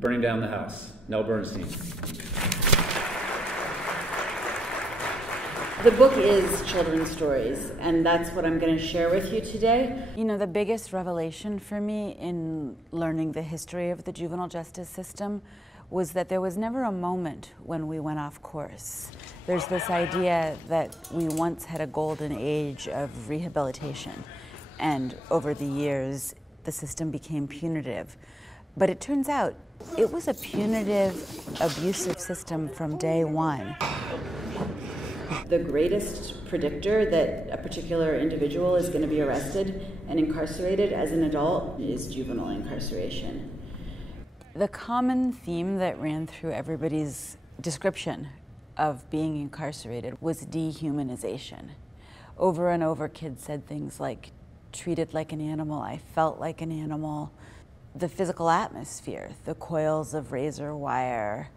Burning Down the House, Nell Bernstein. The book is children's stories, and that's what I'm going to share with you today. You know, the biggest revelation for me in learning the history of the juvenile justice system was that there was never a moment when we went off course. There's this idea that we once had a golden age of rehabilitation, and over the years, the system became punitive. But it turns out it was a punitive, abusive system from day one. The greatest predictor that a particular individual is going to be arrested and incarcerated as an adult is juvenile incarceration. The common theme that ran through everybody's description of being incarcerated was dehumanization. Over and over, kids said things like, treated like an animal, I felt like an animal. The physical atmosphere, the coils of razor wire,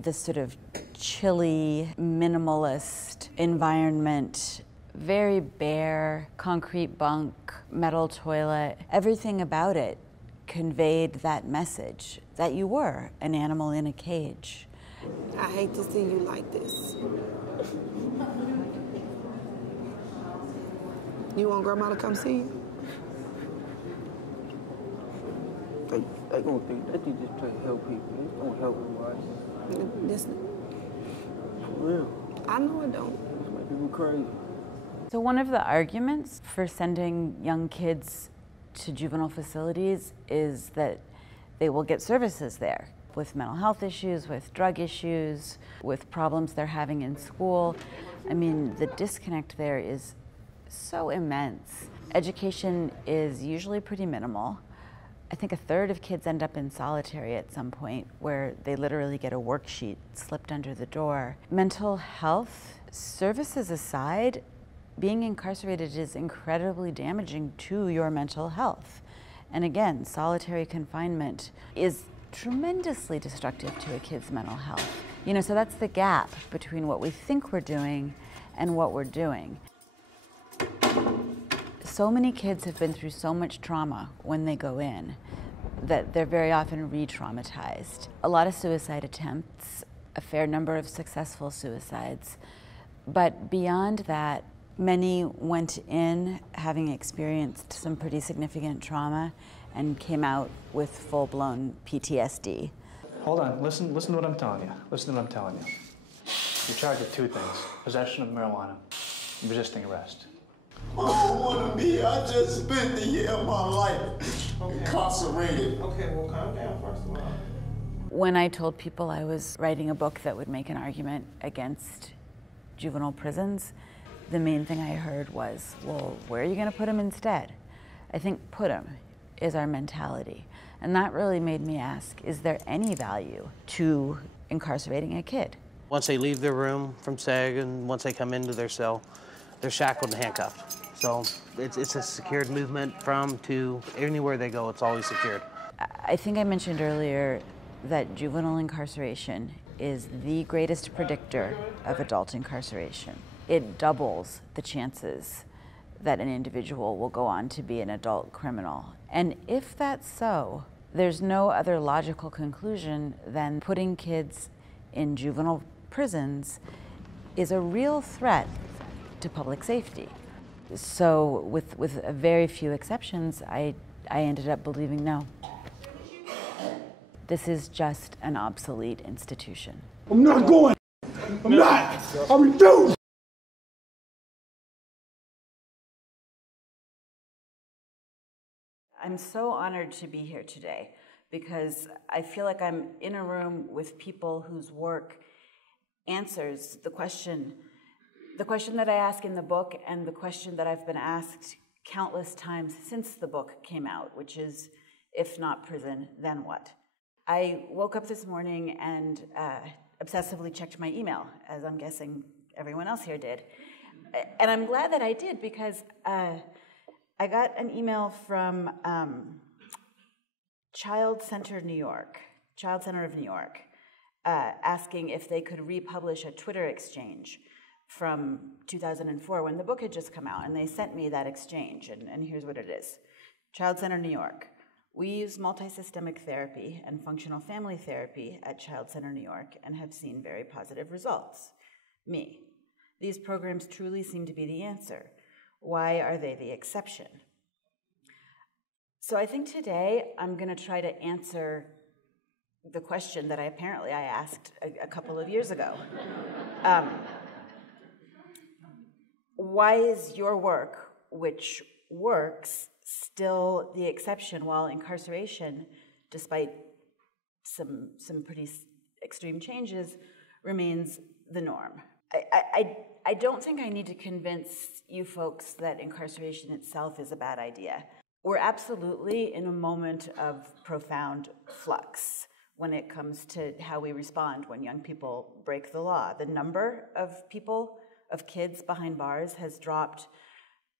the sort of chilly, minimalist environment, very bare, concrete bunk, metal toilet, everything about it conveyed that message that you were an animal in a cage. I hate to see you like this. You want Grandma to come see you? They gonna think that they just try to help people. It's gonna help everybody. Listen. For real. I know it don't. It's make people crazy. So one of the arguments for sending young kids to juvenile facilities is that they will get services there with mental health issues, with drug issues, with problems they're having in school. I mean, the disconnect there is so immense. Education is usually pretty minimal. I think a third of kids end up in solitary at some point where they literally get a worksheet slipped under the door. Mental health services aside, being incarcerated is incredibly damaging to your mental health. And again, solitary confinement is tremendously destructive to a kid's mental health. You know, so that's the gap between what we think we're doing and what we're doing. So many kids have been through so much trauma when they go in that they're very often re-traumatized. A lot of suicide attempts, a fair number of successful suicides, but beyond that, many went in having experienced some pretty significant trauma and came out with full-blown PTSD. Hold on, listen to what I'm telling you. Listen to what I'm telling you. You're charged with two things: possession of marijuana and resisting arrest. I don't want to be. I just spent the year of my life incarcerated. Okay, well, calm down first of all. When I told people I was writing a book that would make an argument against juvenile prisons, the main thing I heard was, well, where are you going to put them instead? I think put them is our mentality. And that really made me ask, is there any value to incarcerating a kid? Once they leave their room from SEG and once they come into their cell, they're shackled and handcuffed. So it's a secured movement from to anywhere they go, it's always secured. I think I mentioned earlier that juvenile incarceration is the greatest predictor of adult incarceration. It doubles the chances that an individual will go on to be an adult criminal. And if that's so, there's no other logical conclusion than putting kids in juvenile prisons is a real threat to public safety. So with a very few exceptions, I ended up believing no. This is just an obsolete institution. I'm not going. I'm not. I refuse. I'm so honored to be here today because I feel like I'm in a room with people whose work answers the question that I ask in the book and the question that I've been asked countless times since the book came out, which is, if not prison, then what? I woke up this morning and obsessively checked my email, as I'm guessing everyone else here did. And I'm glad that I did because I got an email from Child Center of New York, asking if they could republish a Twitter exchange from 2004 when the book had just come out, and they sent me that exchange, and here's what it is. Child Center New York. We use multisystemic therapy and functional family therapy at Child Center New York and have seen very positive results. Me. These programs truly seem to be the answer. Why are they the exception? So I think today I'm going to try to answer the question that I asked a couple of years ago. Why is your work, which works, still the exception while incarceration, despite some pretty extreme changes, remains the norm? I don't think I need to convince you folks that incarceration itself is a bad idea. We're absolutely in a moment of profound flux when it comes to how we respond when young people break the law. The number of kids behind bars has dropped.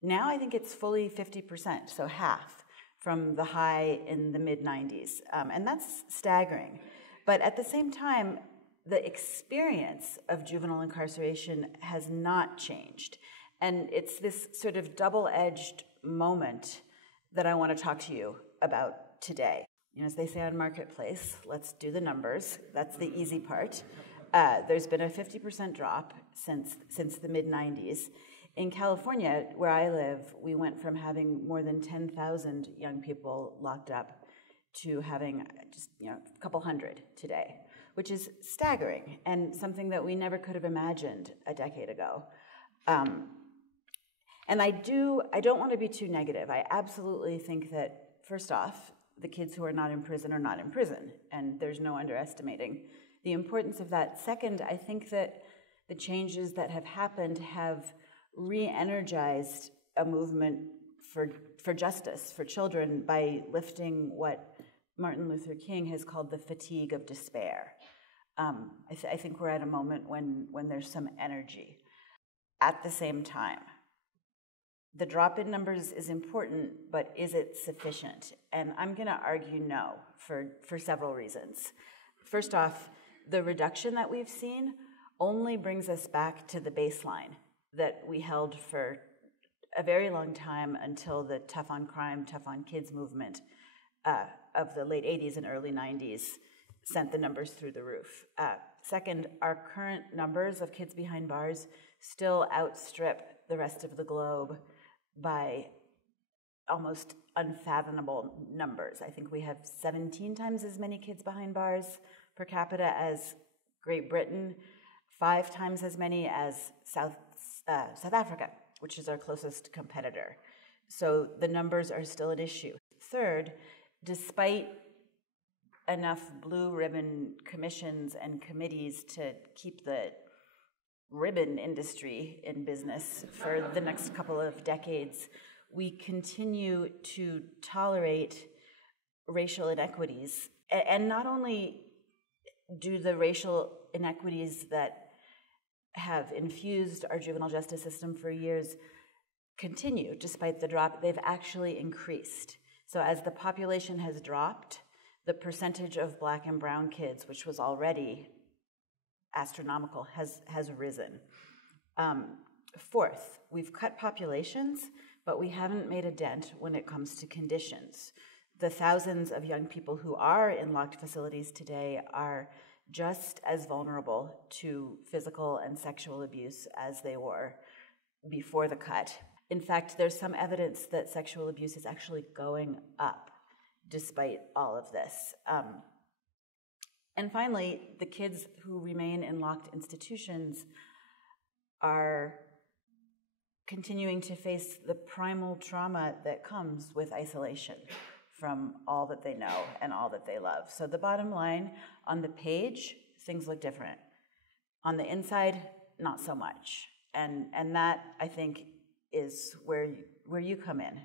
Now I think it's fully 50%, so half, from the high in the mid-90s. And that's staggering. But at the same time, the experience of juvenile incarceration has not changed. And it's this sort of double-edged moment that I want to talk to you about today. As they say on Marketplace, let's do the numbers. That's the easy part. There's been a 50% drop since the mid-90s. In California, where I live, we went from having more than 10,000 young people locked up to having just a couple hundred today, which is staggering and something that we never could have imagined a decade ago. And I don't want to be too negative. I absolutely think that, first off, the kids who are not in prison are not in prison, and there's no underestimating the importance of that. Second, I think that the changes that have happened have re-energized a movement for justice for children by lifting what Martin Luther King has called the fatigue of despair. I think we're at a moment when there's some energy. At the same time, the drop in numbers is important, but is it sufficient? And I'm going to argue no for several reasons. First off, the reduction that we've seen only brings us back to the baseline that we held for a very long time until the tough on crime, tough on kids movement of the late 80s and early 90s sent the numbers through the roof. Second, our current numbers of kids behind bars still outstrip the rest of the globe by almost unfathomable numbers. I think we have 17 times as many kids behind bars per capita as Great Britain, 5 times as many as South Africa, which is our closest competitor. So the numbers are still an issue. Third, despite enough blue ribbon commissions and committees to keep the ribbon industry in business for the next couple of decades, we continue to tolerate racial inequities. And not only do the racial inequities that have infused our juvenile justice system for years continue despite the drop, they've actually increased. So as the population has dropped, the percentage of Black and brown kids, which was already astronomical, has risen. Fourth, we've cut populations, but we haven't made a dent when it comes to conditions. The thousands of young people who are in locked facilities today are just as vulnerable to physical and sexual abuse as they were before the cut. In fact, there's some evidence that sexual abuse is actually going up despite all of this. And finally, the kids who remain in locked institutions are continuing to face the primal trauma that comes with isolation from all that they know and all that they love. So the bottom line, on the page, things look different. On the inside, not so much. And that, I think, is where you come in.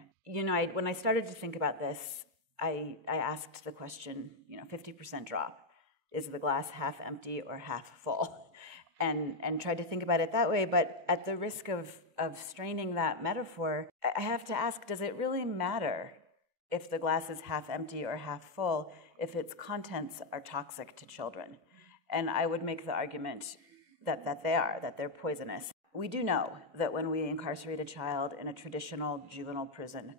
When I started to think about this, I asked the question, 50% drop. Is the glass half empty or half full? And tried to think about it that way, but at the risk of straining that metaphor, I have to ask, does it really matter if the glass is half empty or half full if its contents are toxic to children? And I would make the argument that they're poisonous. We do know that when we incarcerate a child in a traditional juvenile prison,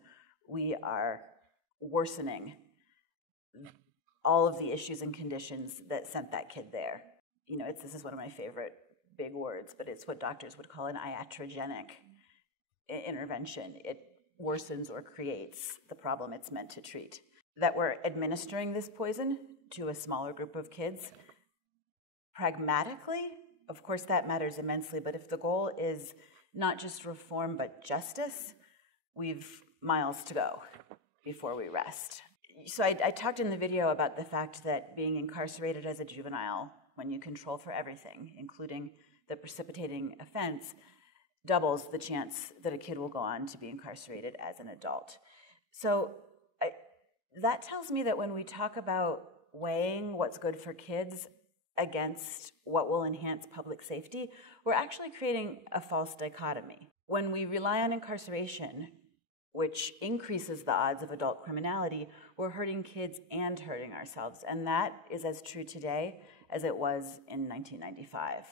we are worsening all of the issues and conditions that sent that kid there. You know, this is one of my favorite big words, but it's what doctors would call an iatrogenic intervention. It worsens or creates the problem it's meant to treat. That we're administering this poison to a smaller group of kids, pragmatically, of course that matters immensely, but if the goal is not just reform but justice, we've miles to go before we rest. So I talked in the video about the fact that being incarcerated as a juvenile, when you control for everything, including the precipitating offense, doubles the chance that a kid will go on to be incarcerated as an adult. So that tells me that when we talk about weighing what's good for kids against what will enhance public safety, we're actually creating a false dichotomy. When we rely on incarceration, which increases the odds of adult criminality, we're hurting kids and hurting ourselves. And that is as true today as it was in 1995.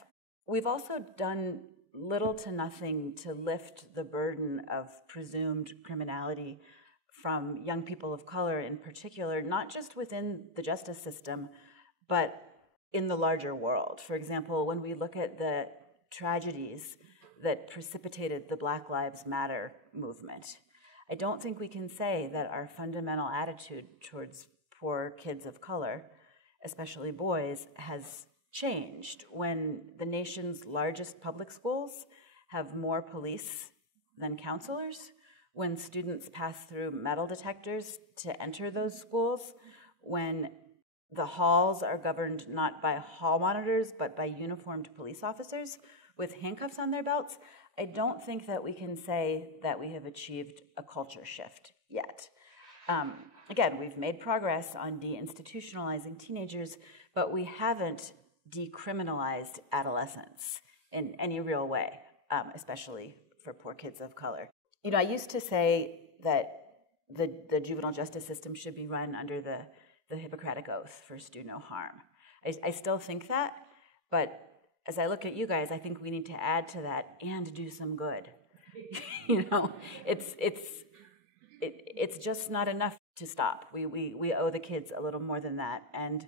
We've also done little to nothing to lift the burden of presumed criminality from young people of color in particular, not just within the justice system, but in the larger world. For example, when we look at the tragedies that precipitated the Black Lives Matter movement, I don't think we can say that our fundamental attitude towards poor kids of color, especially boys, has changed when the nation's largest public schools have more police than counselors, when students pass through metal detectors to enter those schools, when the halls are governed not by hall monitors but by uniformed police officers with handcuffs on their belts. I don't think that we can say that we have achieved a culture shift yet. Again, we've made progress on deinstitutionalizing teenagers, but we haven't decriminalized adolescence in any real way, especially for poor kids of color. You know, I used to say that the juvenile justice system should be run under the Hippocratic Oath, first do no harm. I still think that, but as I look at you guys, I think we need to add to that and do some good. You know, it's just not enough to stop. We owe the kids a little more than that. And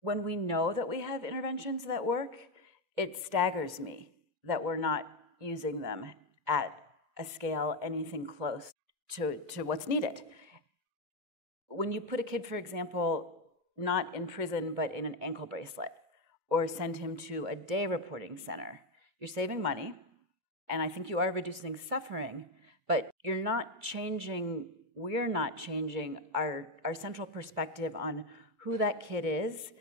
when we know that we have interventions that work, it staggers me that we're not using them at a scale anything close to what's needed. When you put a kid, for example, not in prison but in an ankle bracelet, or send him to a day reporting center, you're saving money, and I think you are reducing suffering, but we're not changing our central perspective on who that kid is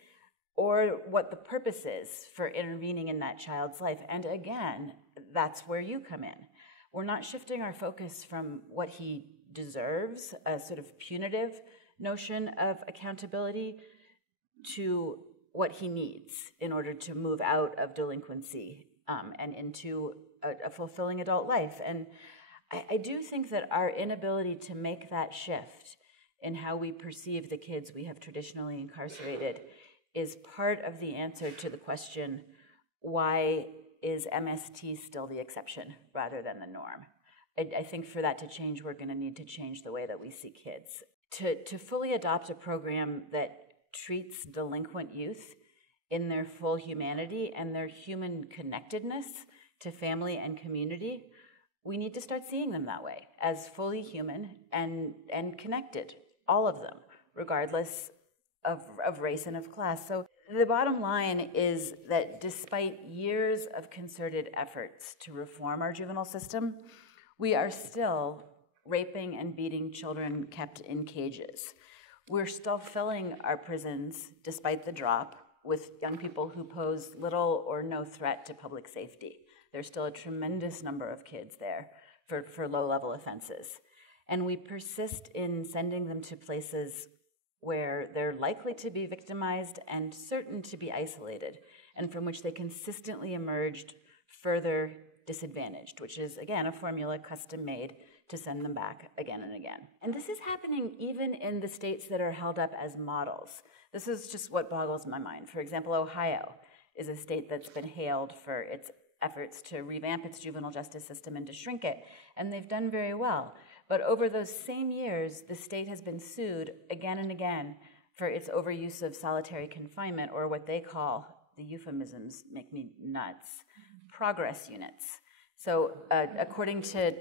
or what the purpose is for intervening in that child's life. And again, that's where you come in. We're not shifting our focus from what he deserves, a sort of punitive notion of accountability, to what he needs in order to move out of delinquency and into a fulfilling adult life. And I do think that our inability to make that shift in how we perceive the kids we have traditionally incarcerated is part of the answer to the question, why is MST still the exception rather than the norm? I think for that to change, we're going to need to change the way that we see kids. To fully adopt a program that treats delinquent youth in their full humanity and their human connectedness to family and community, we need to start seeing them that way, as fully human and connected, all of them, regardless of race and of class. So the bottom line is that despite years of concerted efforts to reform our juvenile system, we are still raping and beating children kept in cages. We're still filling our prisons, despite the drop, with young people who pose little or no threat to public safety. There's still a tremendous number of kids there for low-level offenses. And we persist in sending them to places where they're likely to be victimized and certain to be isolated, and from which they consistently emerged further disadvantaged, which is, again, a formula custom-made to send them back again and again. And this is happening even in the states that are held up as models. This is just what boggles my mind. For example, Ohio is a state that's been hailed for its efforts to revamp its juvenile justice system and to shrink it, and they've done very well. But over those same years, the state has been sued again and again for its overuse of solitary confinement, or what they call, the euphemisms make me nuts, progress units. So according to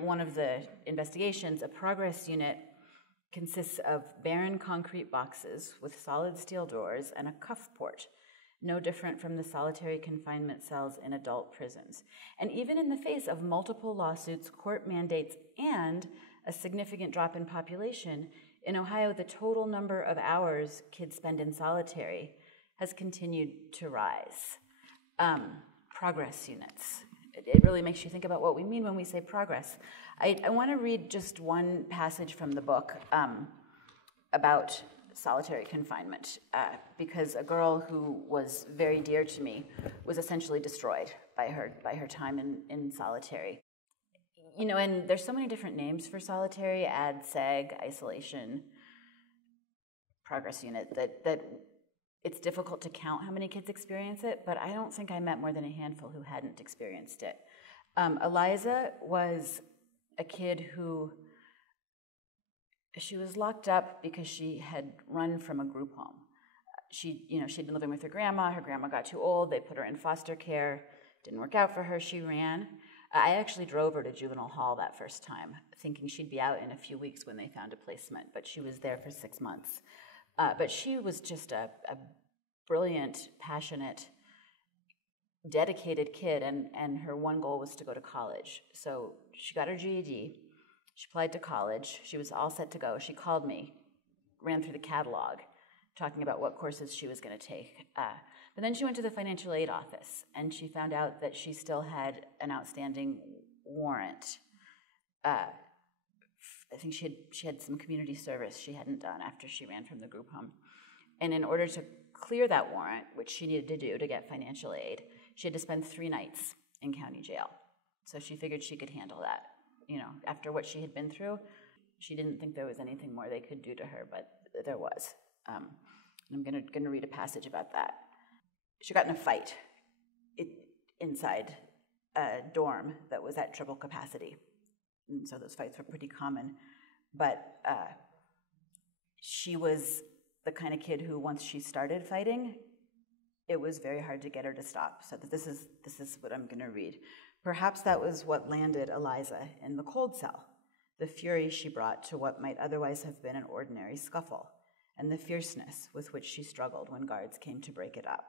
one of the investigations, a progress unit consists of barren concrete boxes with solid steel doors and a cuff port, no different from the solitary confinement cells in adult prisons. And even in the face of multiple lawsuits, court mandates, and a significant drop in population, in Ohio, the total number of hours kids spend in solitary has continued to rise. Progress units. It really makes you think about what we mean when we say progress. I want to read just one passage from the book about solitary confinement, because a girl who was very dear to me was essentially destroyed by her time in solitary. You know, and there's so many different names for solitary: ad, seg, isolation, progress unit, that it's difficult to count how many kids experience it, but I don't think I met more than a handful who hadn't experienced it. Eliza was a kid who, she was locked up because she had run from a group home. She'd been living with her grandma got too old, they put her in foster care, didn't work out for her, she ran. I actually drove her to juvenile hall that first time, thinking she'd be out in a few weeks when they found a placement, but she was there for 6 months. But she was just a brilliant, passionate, dedicated kid, and her one goal was to go to college. So she got her GED, she applied to college, she was all set to go. She called me, ran through the catalog, talking about what courses she was going to take. But then she went to the financial aid office, and she found out that she still had an outstanding warrant. I think she had some community service she hadn't done after she ran from the group home. And in order to clear that warrant, which she needed to do to get financial aid, she had to spend 3 nights in county jail. So she figured she could handle that. You know, after what she had been through, she didn't think there was anything more they could do to her, but there was. I'm going to read a passage about that. She got in a fight inside a dorm that was at triple capacity. And so those fights were pretty common. But she was the kind of kid who, once she started fighting, it was very hard to get her to stop. So this is what I'm going to read. Perhaps that was what landed Eliza in the cold cell, the fury she brought to what might otherwise have been an ordinary scuffle, and the fierceness with which she struggled when guards came to break it up.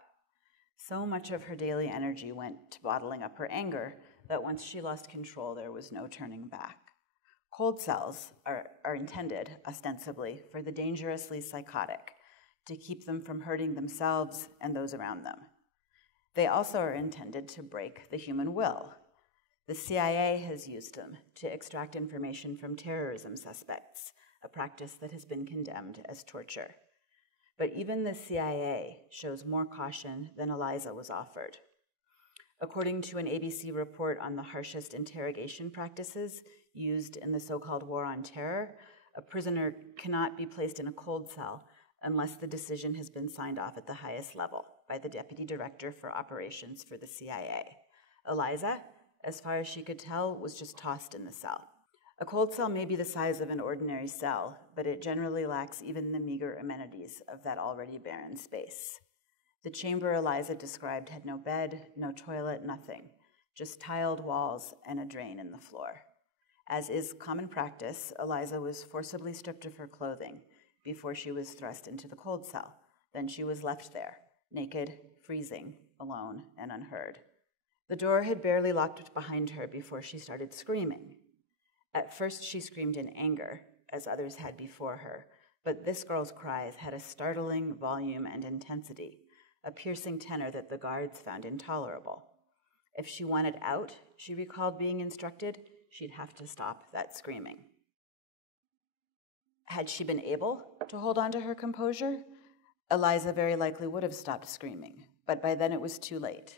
So much of her daily energy went to bottling up her anger that once she lost control, there was no turning back. Cold cells are intended, ostensibly, for the dangerously psychotic, to keep them from hurting themselves and those around them. They also are intended to break the human will. The CIA has used them to extract information from terrorism suspects, a practice that has been condemned as torture. But even the CIA shows more caution than Eliza was offered. According to an ABC report on the harshest interrogation practices used in the so-called war on terror, a prisoner cannot be placed in a cold cell unless the decision has been signed off at the highest level by the Deputy Director for Operations for the CIA. Eliza, as far as she could tell, was just tossed in the cell. A cold cell may be the size of an ordinary cell, but it generally lacks even the meager amenities of that already barren space. The chamber Eliza described had no bed, no toilet, nothing, just tiled walls and a drain in the floor. As is common practice, Eliza was forcibly stripped of her clothing before she was thrust into the cold cell. Then she was left there, naked, freezing, alone, and unheard. The door had barely locked behind her before she started screaming. At first, she screamed in anger, as others had before her, but this girl's cries had a startling volume and intensity, a piercing tenor that the guards found intolerable. If she wanted out, she recalled being instructed, she'd have to stop that screaming. Had she been able to hold on to her composure, Eliza very likely would have stopped screaming, but by then it was too late.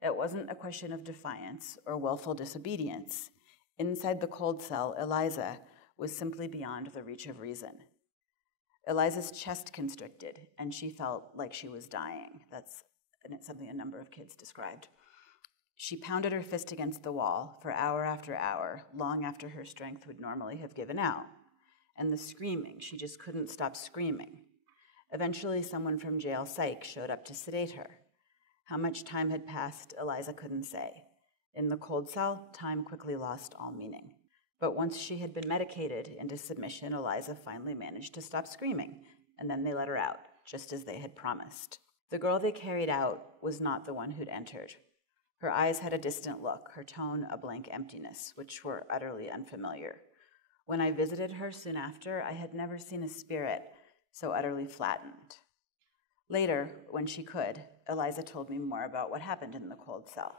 It wasn't a question of defiance or willful disobedience. Inside the cold cell, Eliza was simply beyond the reach of reason. Eliza's chest constricted, and she felt like she was dying. That's something a number of kids described. She pounded her fist against the wall for hour after hour, long after her strength would normally have given out. And the screaming, she just couldn't stop screaming. Eventually, someone from jail psych showed up to sedate her. How much time had passed, Eliza couldn't say. In the cold cell, time quickly lost all meaning. But once she had been medicated into submission, Eliza finally managed to stop screaming, and then they let her out, just as they had promised. The girl they carried out was not the one who'd entered. Her eyes had a distant look, her tone a blank emptiness, which were utterly unfamiliar. When I visited her soon after, I had never seen a spirit so utterly flattened. Later, when she could, Eliza told me more about what happened in the cold cell.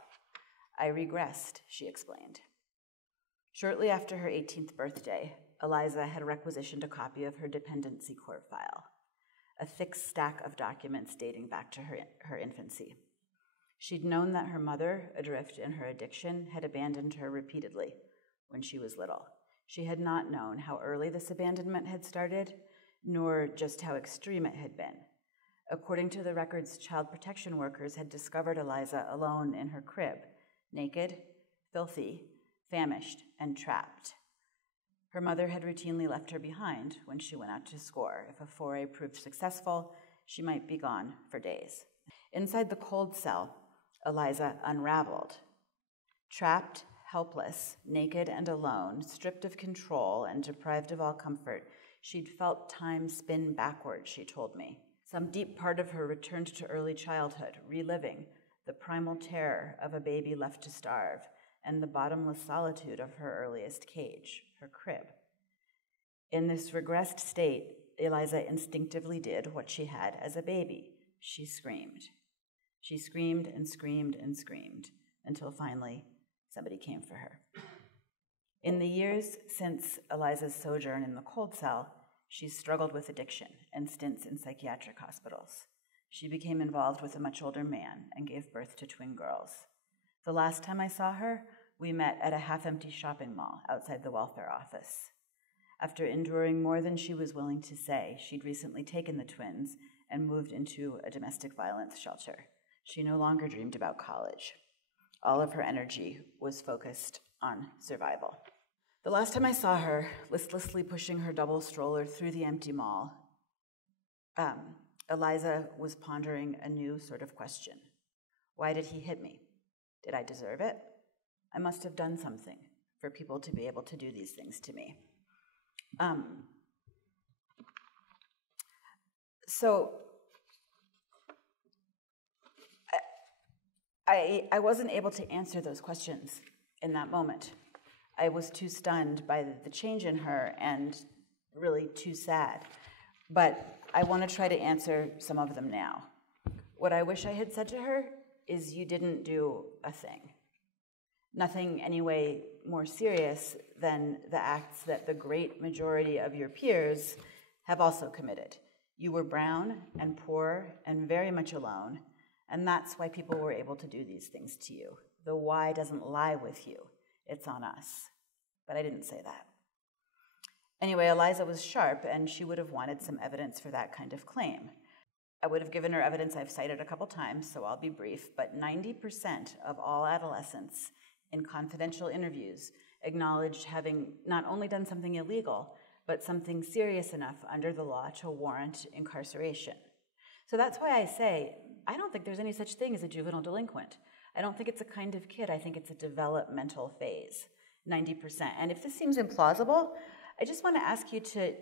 I regressed, she explained. Shortly after her 18th birthday, Eliza had requisitioned a copy of her dependency court file, a thick stack of documents dating back to her infancy. She'd known that her mother, adrift in her addiction, had abandoned her repeatedly when she was little. She had not known how early this abandonment had started, nor just how extreme it had been. According to the records, child protection workers had discovered Eliza alone in her crib, naked, filthy, famished, and trapped. Her mother had routinely left her behind when she went out to score. If a foray proved successful, she might be gone for days. Inside the cold cell, Eliza unraveled. Trapped, helpless, naked and alone, stripped of control and deprived of all comfort, she'd felt time spin backward, she told me. Some deep part of her returned to early childhood, reliving the primal terror of a baby left to starve and the bottomless solitude of her earliest cage, her crib. In this regressed state, Eliza instinctively did what she had as a baby. She screamed. She screamed and screamed and screamed until finally somebody came for her. In the years since Eliza's sojourn in the cold cell, she struggled with addiction and stints in psychiatric hospitals. She became involved with a much older man and gave birth to twin girls. The last time I saw her, we met at a half-empty shopping mall outside the welfare office. After enduring more than she was willing to say, she'd recently taken the twins and moved into a domestic violence shelter. She no longer dreamed about college. All of her energy was focused on survival. The last time I saw her, listlessly pushing her double stroller through the empty mall, Eliza was pondering a new sort of question. Why did he hit me? Did I deserve it? I must have done something for people to be able to do these things to me. So I wasn't able to answer those questions in that moment. I was too stunned by the change in her and really too sad. But I want to try to answer some of them now. What I wish I had said to her is, you didn't do a thing. Nothing anyway more serious than the acts that the great majority of your peers have also committed. You were brown and poor and very much alone, and that's why people were able to do these things to you. The why doesn't lie with you. It's on us. But I didn't say that. Anyway, Eliza was sharp, and she would have wanted some evidence for that kind of claim. I would have given her evidence I've cited a couple times, so I'll be brief, but 90% of all adolescents in confidential interviews acknowledged having not only done something illegal, but something serious enough under the law to warrant incarceration. So that's why I say, I don't think there's any such thing as a juvenile delinquent. I don't think it's a kind of kid. I think it's a developmental phase, 90%. And if this seems implausible, I just want to ask you to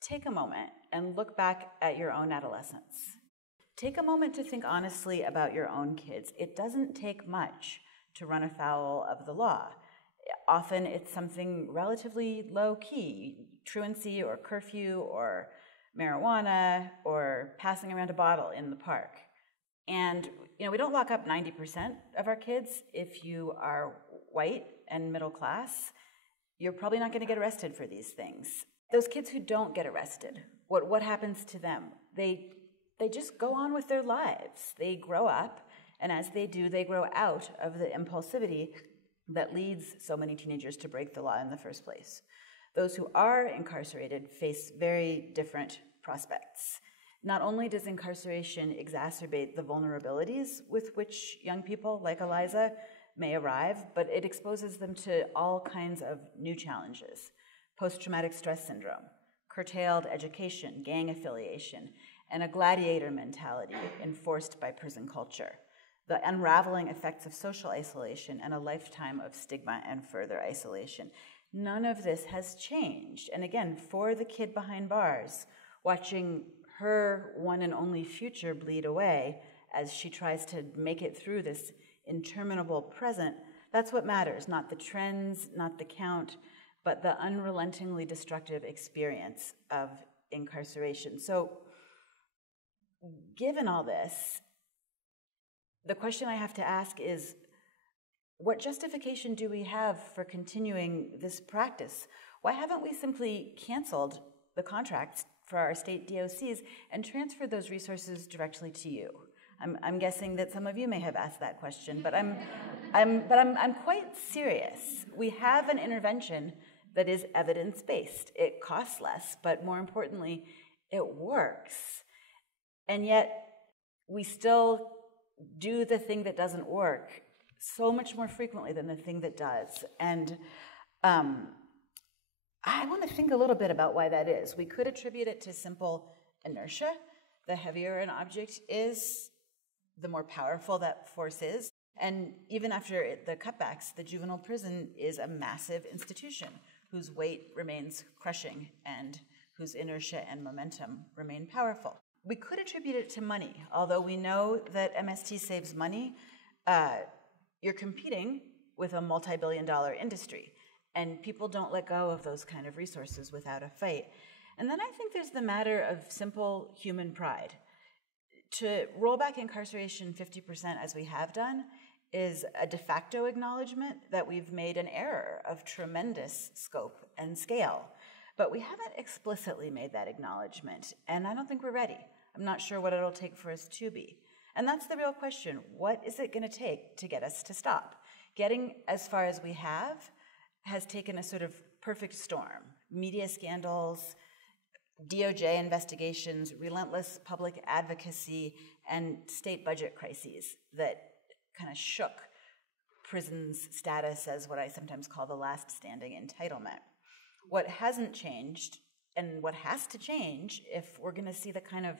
take a moment and look back at your own adolescence. Take a moment to think honestly about your own kids. It doesn't take much to run afoul of the law. Often it's something relatively low-key, truancy or curfew or marijuana or passing around a bottle in the park. And we don't lock up 90% of our kids. If you are white and middle class, you're probably not going to get arrested for these things. Those kids who don't get arrested, what happens to them? They just go on with their lives. They grow up, and as they do, they grow out of the impulsivity that leads so many teenagers to break the law in the first place. Those who are incarcerated face very different prospects. Not only does incarceration exacerbate the vulnerabilities with which young people like Eliza may arrive, but it exposes them to all kinds of new challenges. Post-traumatic stress syndrome, curtailed education, gang affiliation, and a gladiator mentality enforced by prison culture. The unraveling effects of social isolation and a lifetime of stigma and further isolation. None of this has changed. And again, for the kid behind bars, watching her one and only future bleed away as she tries to make it through this interminable present, that's what matters, not the trends, not the count, but the unrelentingly destructive experience of incarceration. So, given all this, the question I have to ask is, what justification do we have for continuing this practice? Why haven't we simply canceled the contracts for our state DOCs and transferred those resources directly to you? I'm guessing that some of you may have asked that question, but I'm quite serious. We have an intervention that is evidence-based. It costs less, but more importantly, it works. And yet, we still do the thing that doesn't work so much more frequently than the thing that does. And I want to think a little bit about why that is. We could attribute it to simple inertia. The heavier an object is, the more powerful that force is. And even after the cutbacks, the juvenile prison is a massive institution whose weight remains crushing and whose inertia and momentum remain powerful. We could attribute it to money, although we know that MST saves money. You're competing with a multi-billion-dollar industry, and people don't let go of those kind of resources without a fight. And then I think there's the matter of simple human pride. To roll back incarceration 50% as we have done is a de facto acknowledgement that we've made an error of tremendous scope and scale. But we haven't explicitly made that acknowledgement, and I don't think we're ready. I'm not sure what it'll take for us to be. And that's the real question. What is it going to take to get us to stop? Getting as far as we have has taken a sort of perfect storm. Media scandals, DOJ investigations, relentless public advocacy, and state budget crises that kind of shook prison's status as what I sometimes call the last standing entitlement. What hasn't changed, and what has to change if we're going to see the kind of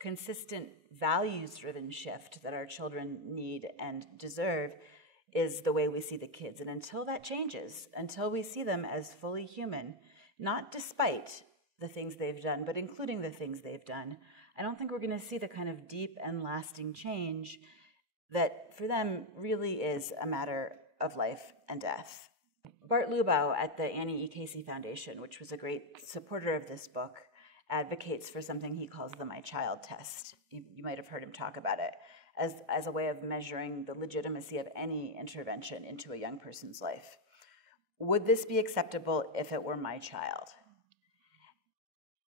consistent values-driven shift that our children need and deserve, is the way we see the kids. And until that changes, until we see them as fully human, not despite the things they've done, but including the things they've done, I don't think we're going to see the kind of deep and lasting change that for them really is a matter of life and death. Bart Lubau at the Annie E. Casey Foundation, which was a great supporter of this book, advocates for something he calls the My Child test. You might have heard him talk about it as a way of measuring the legitimacy of any intervention into a young person's life. Would this be acceptable if it were my child?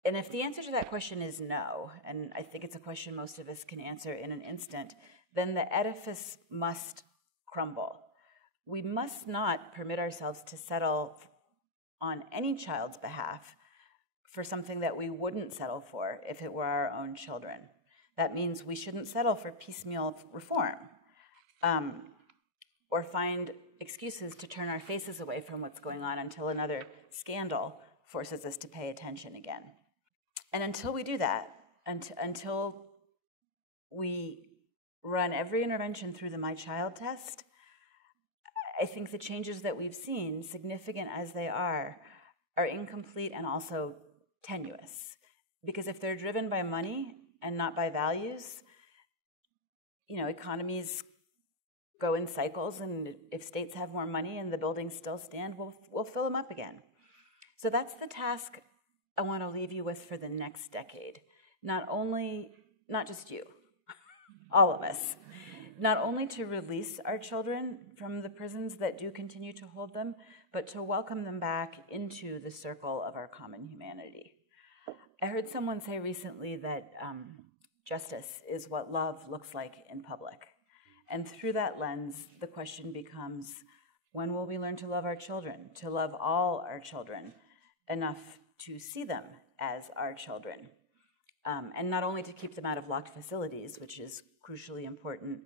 And if the answer to that question is no, and I think it's a question most of us can answer in an instant, then the edifice must crumble. We must not permit ourselves to settle on any child's behalf for something that we wouldn't settle for if it were our own children. That means we shouldn't settle for piecemeal reform or find excuses to turn our faces away from what's going on until another scandal forces us to pay attention again. And until we do that, until we run every intervention through the My Child test, I think the changes that we've seen, significant as they are incomplete and also tenuous. Because if they're driven by money and not by values, economies go in cycles, and if states have more money and the buildings still stand, we'll fill them up again. So that's the task I want to leave you with for the next decade. Not just you, all of us. Not only to release our children from the prisons that do continue to hold them, but to welcome them back into the circle of our common humanity. I heard someone say recently that justice is what love looks like in public. And through that lens, the question becomes, when will we learn to love our children, to love all our children enough to see them as our children? And not only to keep them out of locked facilities, which is crucially important,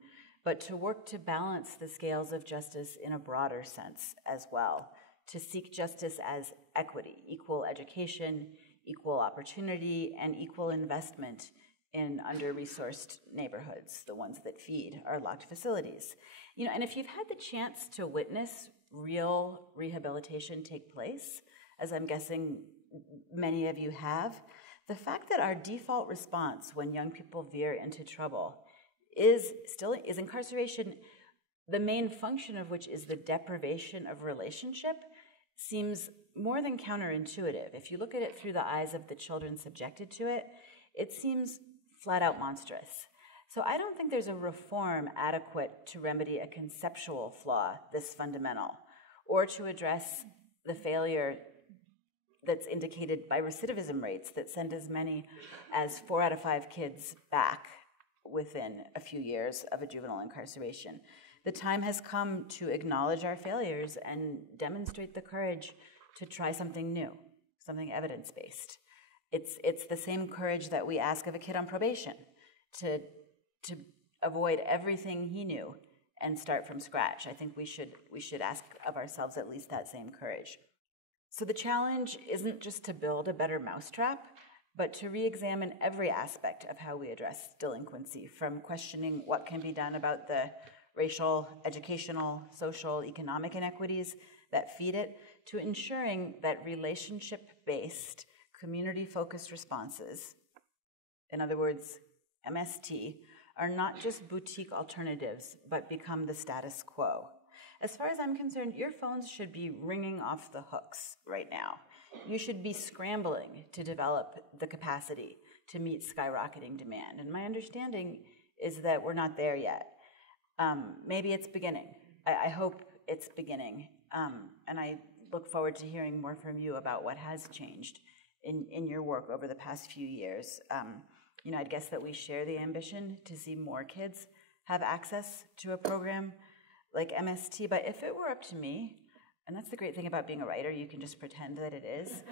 but to work to balance the scales of justice in a broader sense as well, to seek justice as equity, equal education, equal opportunity, and equal investment in under-resourced neighborhoods, the ones that feed our locked facilities. And if you've had the chance to witness real rehabilitation take place, as I'm guessing many of you have, the fact that our default response when young people veer into trouble is incarceration, the main function of which is the deprivation of relationship, seems more than counterintuitive. If you look at it through the eyes of the children subjected to it, it seems flat out monstrous. So I don't think there's a reform adequate to remedy a conceptual flaw this fundamental, or to address the failure that's indicated by recidivism rates that send as many as 4 out of 5 kids back within a few years of a juvenile incarceration. The time has come to acknowledge our failures and demonstrate the courage to try something new, something evidence-based. It's the same courage that we ask of a kid on probation, to avoid everything he knew and start from scratch. I think we should ask of ourselves at least that same courage. So the challenge isn't just to build a better mousetrap, but to re-examine every aspect of how we address delinquency, from questioning what can be done about the racial, educational, social, economic inequities that feed it, to ensuring that relationship-based, community-focused responses, in other words, MST, are not just boutique alternatives, but become the status quo. As far as I'm concerned, your phones should be ringing off the hooks right now. You should be scrambling to develop the capacity to meet skyrocketing demand. And my understanding is that we're not there yet. Maybe it's beginning. I hope it's beginning. And I look forward to hearing more from you about what has changed in your work over the past few years. I'd guess that we share the ambition to see more kids have access to a program like MST, but if it were up to me, and that's the great thing about being a writer, you can just pretend that it is,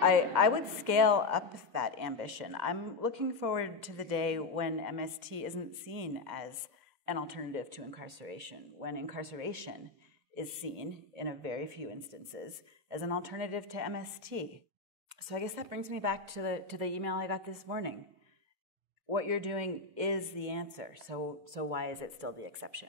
I would scale up that ambition. I'm looking forward to the day when MST isn't seen as an alternative to incarceration, when incarceration is seen, in a very few instances, as an alternative to MST. So I guess that brings me back to the email I got this morning. What you're doing is the answer, so why is it still the exception?